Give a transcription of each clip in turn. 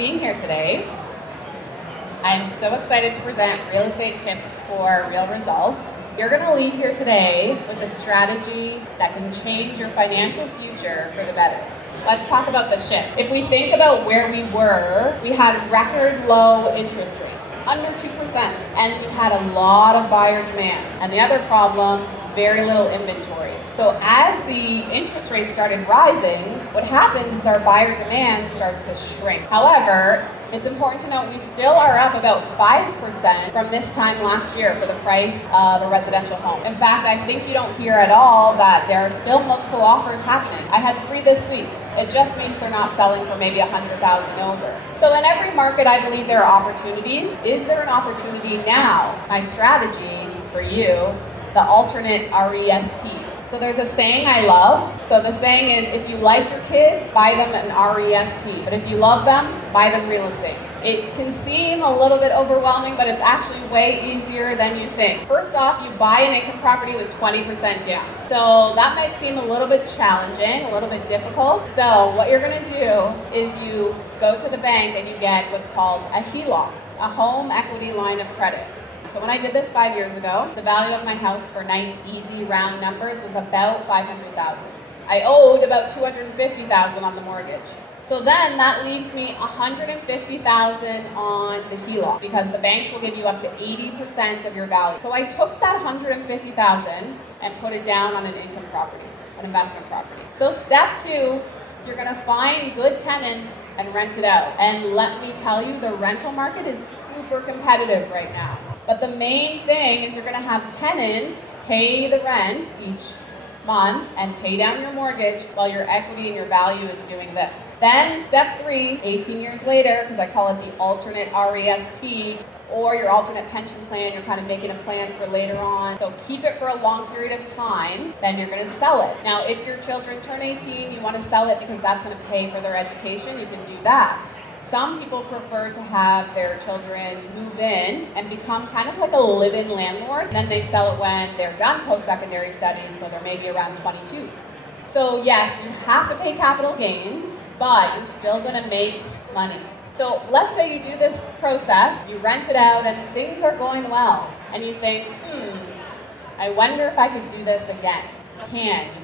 being here today. I'm so excited to present real estate tips for real results. You're going to leave here today with a strategy that can change your financial future for the better. Let's talk about the shift. If we think about where we were, we had record low interest rates, under 2%, and we had a lot of buyer demand. And the other problem, very little inventory. So as the interest rates started rising, what happens is our buyer demand starts to shrink. However, it's important to note we still are up about 5% from this time last year for the price of a residential home. In fact, I think you don't hear at all that there are still multiple offers happening. I had 3 this week. It just means they're not selling for maybe 100,000 over. So in every market, I believe there are opportunities. Is there an opportunity now? My strategy for you, the alternate RESP. So there's a saying I love. So the saying is, if you like your kids, buy them an RESP. But if you love them, buy them real estate. It can seem a little bit overwhelming, but it's actually way easier than you think. First off, you buy an income property with 20% down. So that might seem a little bit challenging, a little bit difficult. So what you're gonna do is you go to the bank and you get what's called a HELOC, a home equity line of credit. So when I did this 5 years ago, the value of my house for nice, easy, round numbers was about $500,000. I owed about $250,000 on the mortgage. So then that leaves me $150,000 on the HELOC because the banks will give you up to 80% of your value. So I took that $150,000 and put it down on an income property, an investment property. So step 2, you're gonna find good tenants and rent it out. And let me tell you, the rental market is super competitive right now. But the main thing is you're gonna have tenants pay the rent each month and pay down your mortgage while your equity and your value is doing this. Then step 3, 18 years later, because I call it the alternate RESP, or your alternate pension plan, you're kind of making a plan for later on. So keep it for a long period of time, then you're gonna sell it. Now, if your children turn 18, you wanna sell it because that's gonna pay for their education, you can do that. Some people prefer to have their children move in and become kind of like a live-in landlord, and then they sell it when they're done post-secondary studies, so they're maybe around 22. So yes, you have to pay capital gains, but you're still gonna make money. So let's say you do this process, you rent it out and things are going well, and you think, I wonder if I could do this again. You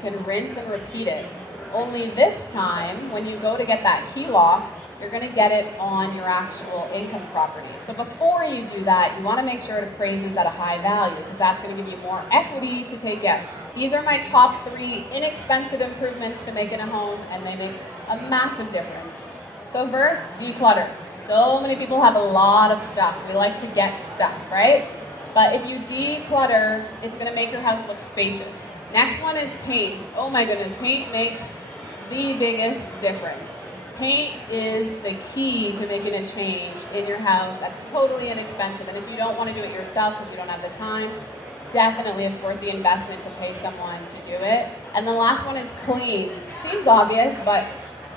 can rinse and repeat it. Only this time, when you go to get that HELOC, you're gonna get it on your actual income property. So before you do that, you wanna make sure it appraises at a high value because that's gonna give you more equity to take out. These are my top 3 inexpensive improvements to making a home, and they make a massive difference. So first, declutter. So many people have a lot of stuff. We like to get stuff, right? But if you declutter, it's gonna make your house look spacious. Next one is paint. Oh my goodness, paint makes the biggest difference. Paint is the key to making a change in your house that's totally inexpensive. And if you don't want to do it yourself because you don't have the time, definitely it's worth the investment to pay someone to do it. And the last one is clean. Seems obvious, but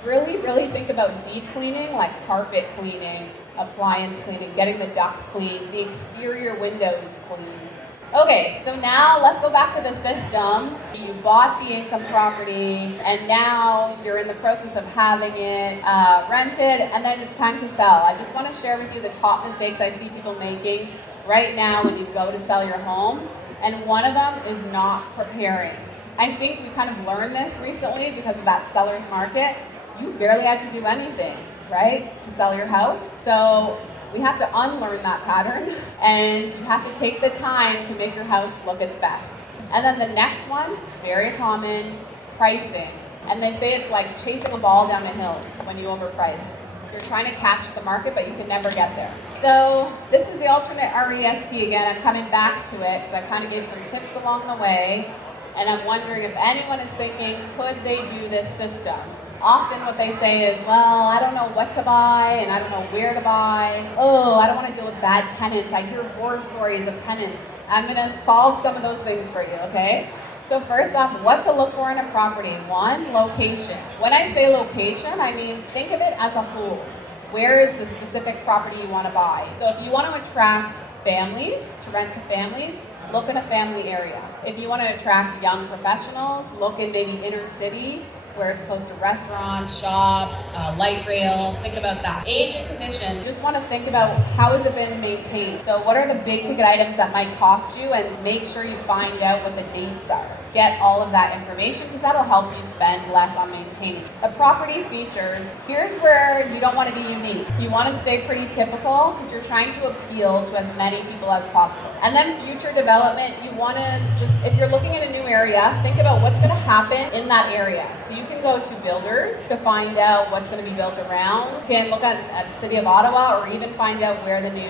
really think about deep cleaning, like carpet cleaning, appliance cleaning, getting the ducts cleaned, the exterior windows cleaned. Okay, so now let's go back to the system. You bought the income property, and now you're in the process of having it rented, and then it's time to sell. I just want to share with you the top mistakes I see people making right now when you go to sell your home, and one of them is not preparing. I think we kind of learned this recently because of that seller's market. You barely had to do anything, right, to sell your house. So we have to unlearn that pattern, and you have to take the time to make your house look its best. And then the next one, very common, pricing. And they say it's like chasing a ball down a hill when you overprice. You're trying to catch the market, but you can never get there. So this is the alternate RESP again. I'm coming back to it because I kind of gave some tips along the way, and I'm wondering if anyone is thinking, could they do this system? Often what they say is, well, I don't know what to buy and I don't know where to buy. Oh, I don't want to deal with bad tenants. I hear horror stories of tenants. I'm going to solve some of those things for you, okay? So first off, what to look for in a property. 1, location. When I say location, I mean think of it as a whole. Where is the specific property you want to buy? So if you want to attract families, to rent to families, look in a family area. If you want to attract young professionals, look in maybe inner city where it's close to restaurants, shops, light rail. Think about that. Age and condition. You just want to think about how has it been maintained. So what are the big ticket items that might cost you, and make sure you find out what the dates are. Get all of that information because that'll help you spend less on maintaining. The property features, here's where you don't want to be unique. You want to stay pretty typical because you're trying to appeal to as many people as possible. And then future development, you want to just, if you're looking at a new area, think about what's going to happen in that area. So you can go to builders to find out what's going to be built around. You can look at the city of Ottawa, or even find out where the new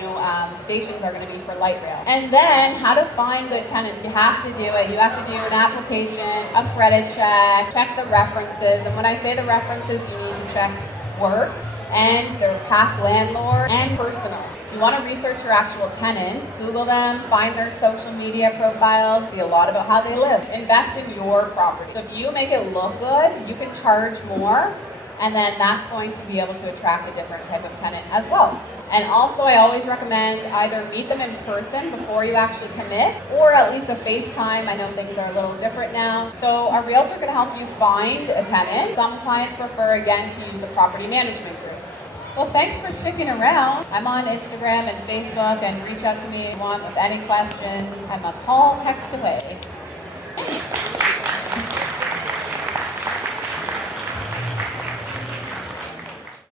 stations are going to be for light rail. And then how to find good tenants. You have to do it. You have to do an application, a credit check the references. And when I say the references, you need to check work and their past landlord and personal. You want to research your actual tenants, Google them, find their social media profiles, see a lot about how they live. Invest in your property. So if you make it look good, you can charge more, and then that's going to be able to attract a different type of tenant as well. And also, I always recommend either meet them in person before you actually commit, or at least a FaceTime. I know things are a little different now. So a realtor can help you find a tenant. Some clients prefer, again, to use a property management group. Well, thanks for sticking around. I'm on Instagram and Facebook, and reach out to me if you want with any questions. I'm a call, text away.